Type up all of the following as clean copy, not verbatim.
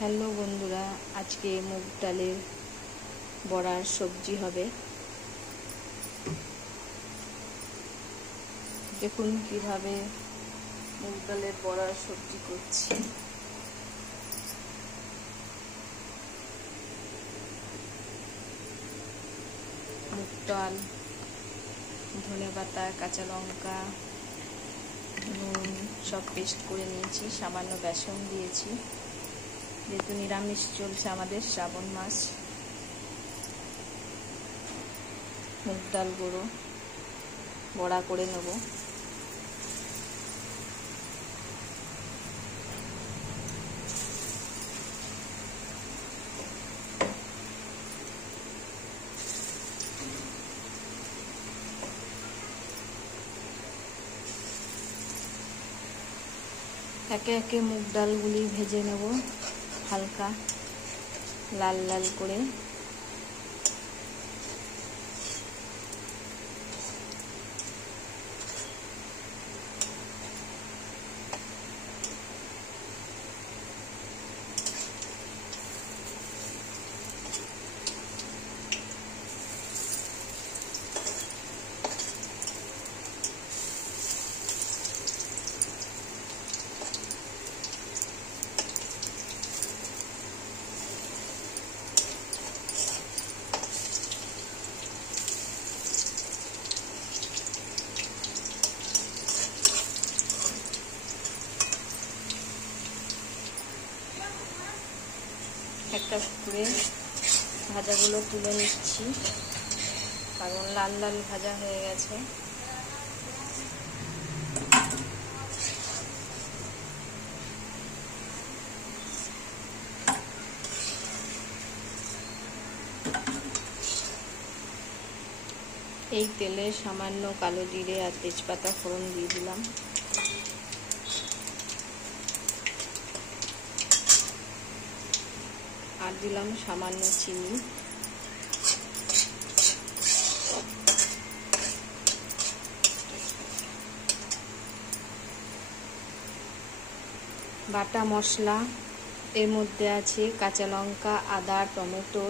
Hello বন্ধুরা, আজকে মুগ ডালের বড়ার সবজি হবে। দেখুন কিভাবে মুগ ডালের বড়ার সবজি করছি। মুগ ডাল, ধনেপাতা, কাঁচা লঙ্কা, নুন সব পেস্ট করে নিয়েছি, সামান্য বেসন দিয়েছি। যেহেতু নিরামিষ চলছে আমাদের, শ্রাবণ মাস। মুগ ডাল গুঁড়ো বড়া করে নেব। একে একে মুগ ডালগুলি ভেজে নেব হালকা লাল লাল করে। একটা করে ভাজাগুলো তুলে নিচ্ছি, কারণ লাল লাল ভাজা হয়ে গেছে। এই তেলে সামান্য কালো জিরে আর তেজপাতা ফোড়ন দিয়ে দিলাম। আর দিলাম সামান্য চিনি। বাটা মশলা এর মধ্যে আছে কাঁচা লঙ্কা, আদা, টমেটো,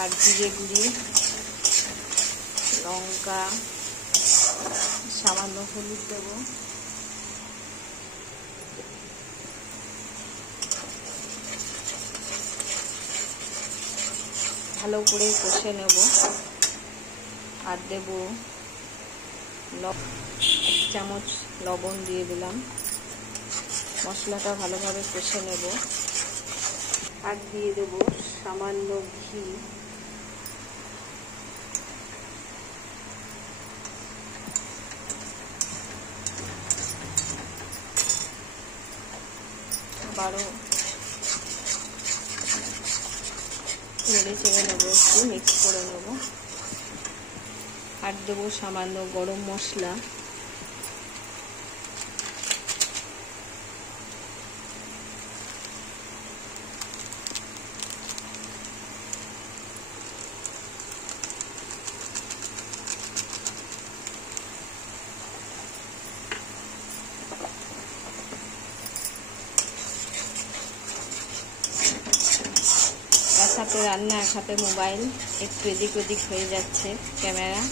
আর জিরে গুঁড়ি, লঙ্কা, সামান্য হলুদ দেব। ভালো করে কষে নেব। আর দেব 1 চামচ লবণ দিয়ে দিলাম। মশলাটা ভালোভাবে কষে নেব। আর দিয়ে দেব সামান্য ঘি। আবারও নেড়ে চেড়ে নেব, একটু মিক্স করে নেব। আর দেবো সামান্য গরম মশলা। এক হাতে রান্না, এক হাতে মোবাইল, একটু এদিক ওদিক হয়ে যাচ্ছে ক্যামেরা,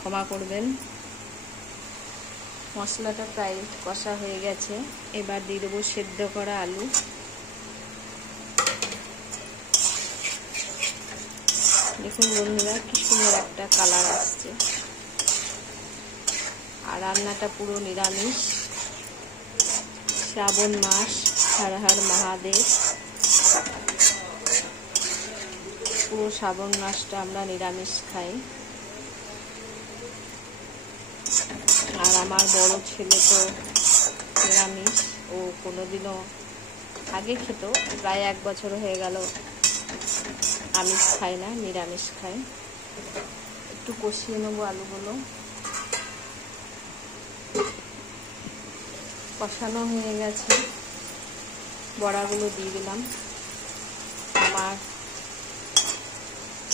ক্ষমা করবেন। মশলাটা প্রায় কষা হয়ে গেছে। এবার দিয়ে দেবো সেদ্ধ করা আলু। দেখুন বন্ধুরা, কি সুন্দর একটা কালার আসছে। আর রান্নাটা পুরো নিরামিষ। শ্রাবণ মাস, হর হর মহাদেব। পুরো শ্রাবণ মাসটা আমরা নিরামিষ খাই। আর আমার বড় ছেলে তো নিরামিষ, ও কোনোদিনও আগে খেত, প্রায় 1 বছর হয়ে গেল আমিষ খায় না, নিরামিষ খায়। একটু কষিয়ে নেবো আলুগুলো। কষানো হয়ে গেছে। বড়াগুলো দিয়ে দিলাম। আমার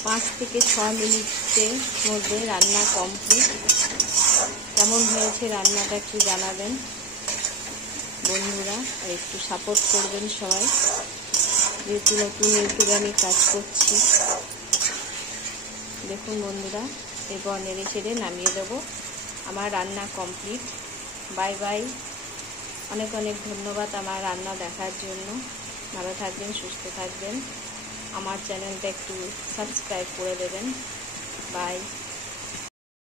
5 থেকে 6 মিনিটের মধ্যে রান্না কমপ্লিট। কেমন হয়েছে রান্নাটা একটু জানাবেন বন্ধুরা, আর একটু সাপোর্ট করবেন সবাই, যেহেতু নতুন ইউটিউবে আমি কাজ করছি। দেখুন বন্ধুরা, এরপর নেড়ে চেড়ে নামিয়ে দেবো। আমার রান্না কমপ্লিট। Bye bye. অনেক অনেক ধন্যবাদ আমার রান্না দেখার জন্য। ভালো থাকবেন, সুস্থ থাকবেন। আমার চ্যানেলটা একটু সাবস্ক্রাইব করে দেবেন। বাই।